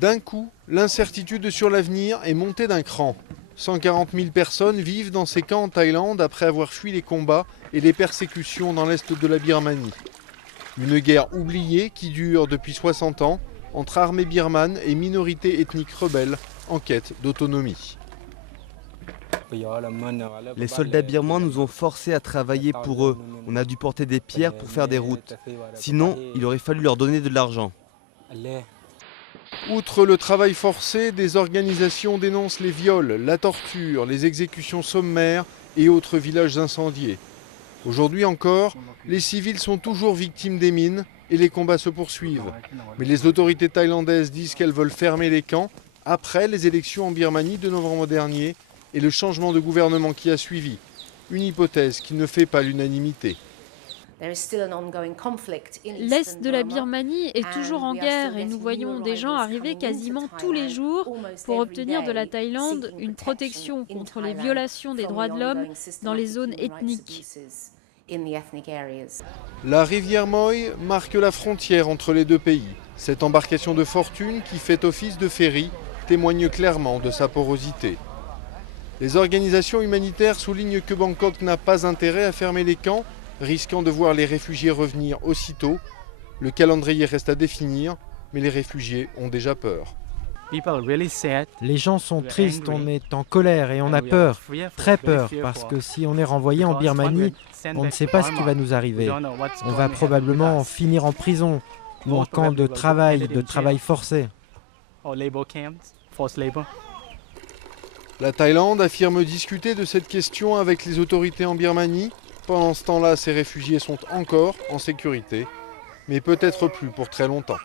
D'un coup, l'incertitude sur l'avenir est montée d'un cran. 140 000 personnes vivent dans ces camps en Thaïlande après avoir fui les combats et les persécutions dans l'est de la Birmanie. Une guerre oubliée qui dure depuis 60 ans entre armée birmane et minorités ethniques rebelles en quête d'autonomie. Les soldats birmans nous ont forcés à travailler pour eux. On a dû porter des pierres pour faire des routes. Sinon, il aurait fallu leur donner de l'argent. Outre le travail forcé, des organisations dénoncent les viols, la torture, les exécutions sommaires et autres villages incendiés. Aujourd'hui encore, les civils sont toujours victimes des mines et les combats se poursuivent. Mais les autorités thaïlandaises disent qu'elles veulent fermer les camps après les élections en Birmanie de novembre dernier et le changement de gouvernement qui a suivi. Une hypothèse qui ne fait pas l'unanimité. L'est de la Birmanie est toujours en guerre et nous voyons des gens arriver quasiment tous les jours pour obtenir de la Thaïlande une protection contre les violations des droits de l'homme dans les zones ethniques. La rivière Moi marque la frontière entre les deux pays. Cette embarcation de fortune qui fait office de ferry témoigne clairement de sa porosité. Les organisations humanitaires soulignent que Bangkok n'a pas intérêt à fermer les camps, risquant de voir les réfugiés revenir aussitôt. Le calendrier reste à définir, mais les réfugiés ont déjà peur. Les gens sont tristes, on est en colère et on a peur, très peur, parce que si on est renvoyé en Birmanie, on ne sait pas ce qui va nous arriver. On va probablement finir en prison ou en camp de travail forcé. La Thaïlande affirme discuter de cette question avec les autorités en Birmanie. Pendant ce temps-là, ces réfugiés sont encore en sécurité, mais peut-être plus pour très longtemps.